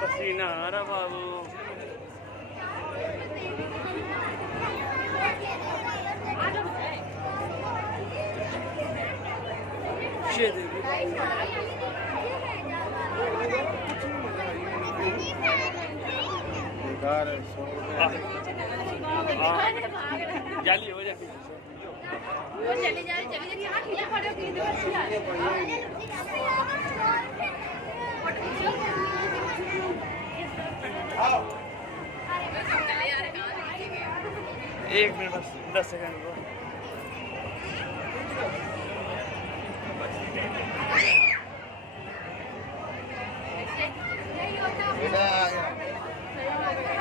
पसीना आ रहा बाबू। जाली हो जाती वो चली जा रही एक मिनट बस 10 सेकंड को बेटा